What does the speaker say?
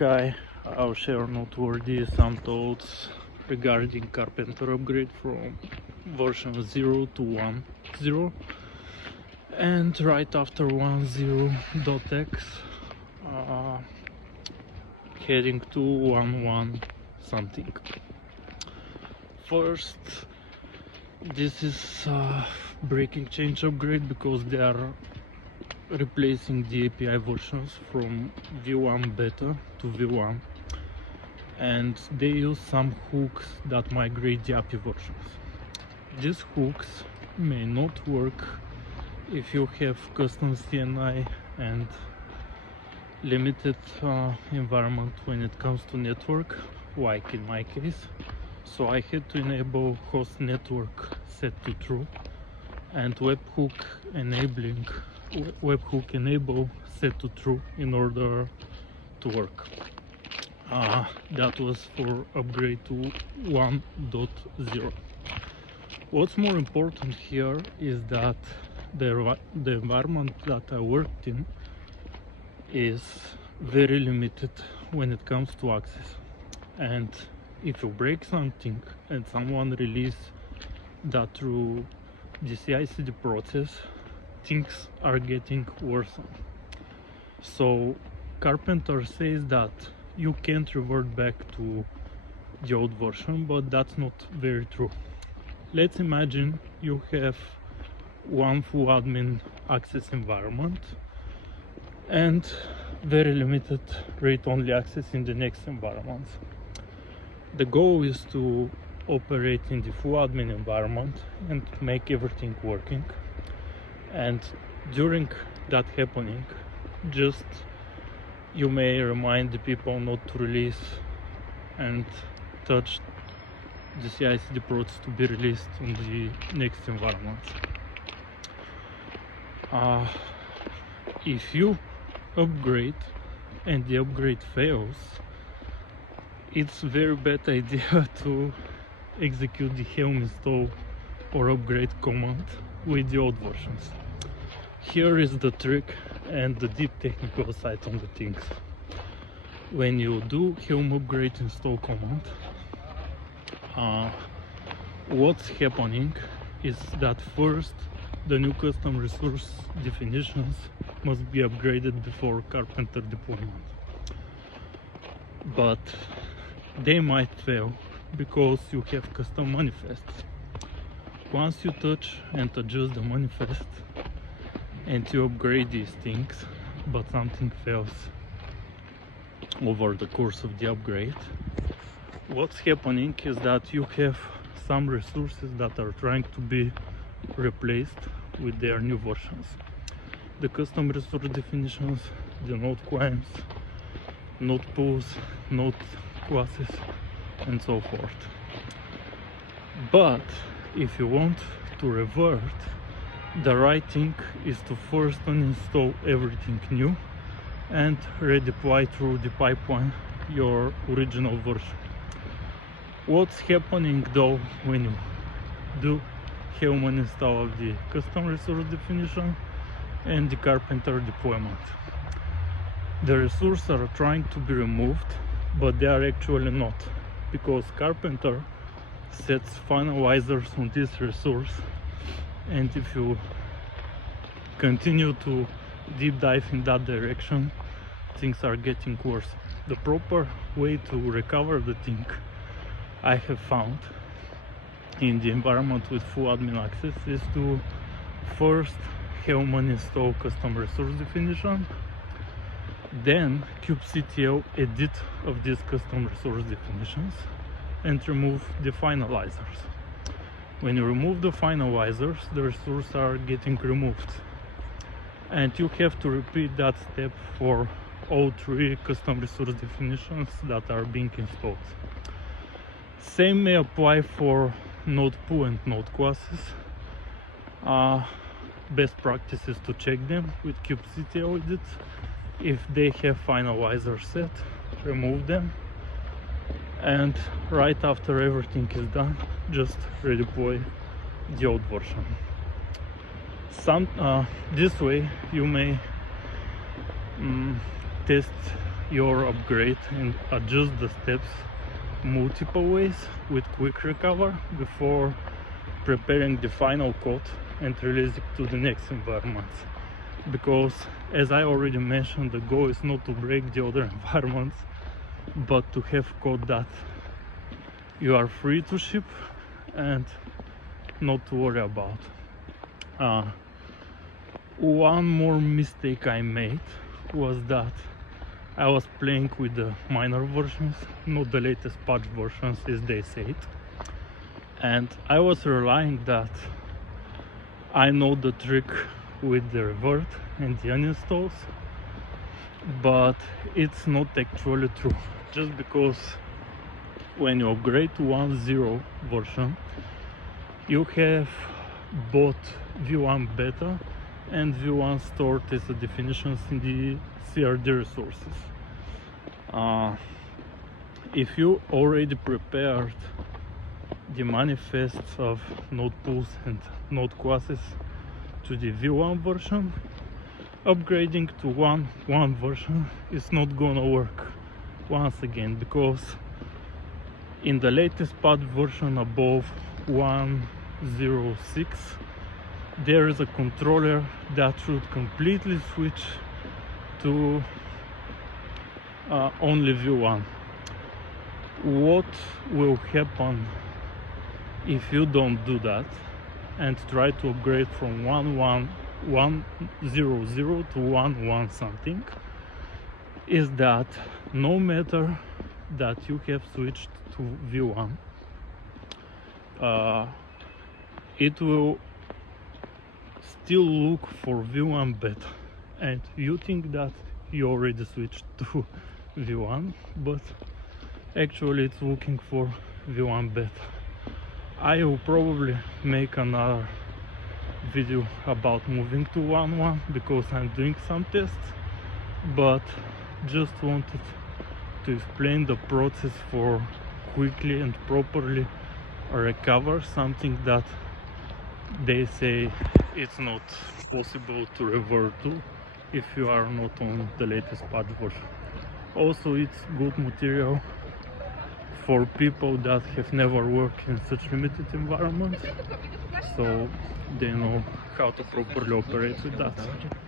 Hi, I'll share noteworthy some thoughts regarding Karpenter upgrade from version 0 to 1.0, and right after 1.0.x heading to 1.1 something. First, this is a breaking change upgrade because they are replacing the API versions from V1 beta to V1, and they use some hooks that migrate the API versions. These hooks may not work if you have custom CNI and limited environment when it comes to network, like in my case. So I had to enable host network set to true and webhook enable set to true in order to work. That was for upgrade to 1.0. What's more important here is that the environment that I worked in is very limited when it comes to access, and if you break something and someone release that through the CI/CD process, things are getting worse. So Karpenter says that you can't revert back to the old version, but that's not very true. Let's imagine you have one full admin access environment and very limited read-only access in the next environments. The goal is to operate in the full admin environment and make everything working, and during that happening, just you may remind the people not to release and touch the CI/CD process to be released on the next environment. If you upgrade and the upgrade fails, it's a very bad idea to execute the helm install or upgrade command with the old versions. Here is the trick and the deep technical side on the things. When you do helm upgrade install command, what's happening is that first the new custom resource definitions must be upgraded before Karpenter deployment, but they might fail because you have custom manifests. Once you touch and adjust the manifest and you upgrade these things, but something fails over the course of the upgrade, what's happening is that you have some resources that are trying to be replaced with their new versions. The custom resource definitions, the node clients, node pools, node classes, and so forth. But if you want to revert, the right thing is to first uninstall everything new and redeploy through the pipeline your original version. What's happening though when you do helm uninstall of the custom resource definition and the Karpenter deployment? The resources are trying to be removed, but they are actually not, because Karpenter sets finalizers on this resource, and if you continue to deep dive in that direction, things are getting worse. The proper way to recover the thing I have found in the environment with full admin access is to first helm uninstall custom resource definition, then kubectl edit of these custom resource definitions and remove the finalizers. When you remove the finalizers, the resources are getting removed, and you have to repeat that step for all three custom resource definitions that are being installed. Same may apply for node pool and node classes. Best practice is to check them with kubectl edit. If they have finalizer set, remove them, and right after everything is done, just redeploy the old version. This way you may test your upgrade and adjust the steps multiple ways with quick recover before preparing the final code and release it to the next environment. Because as I already mentioned, the goal is not to break the other environments, but to have code that you are free to ship and not to worry about. One more mistake I made was that I was playing with the minor versions, not the latest patch versions as they said, and I was relying that I know the trick with the revert and the uninstalls, but it's not actually true. Just because when you upgrade to 1.0 version, you have both v1 beta and v1 stored as a definitions in the CRD resources. If you already prepared the manifests of node pools and node classes to the v1 version, upgrading to 1.1 version is not gonna work once again, because in the latest patch version above 1.06 there is a controller that should completely switch to only v1. What will happen if you don't do that and try to upgrade from 1.00 to 1.1 something is that no matter that you have switched to v1, it will still look for v1 beta, and you think that you already switched to v1, but actually it's looking for v1 beta. I will probably make another video about moving to 1.1 because I'm doing some tests, but just wanted to explain the process for quickly and properly recover something that they say it's not possible to revert to if you are not on the latest patch version. Also, it's good material for people that have never worked in such limited environments, so they know how to properly operate with that.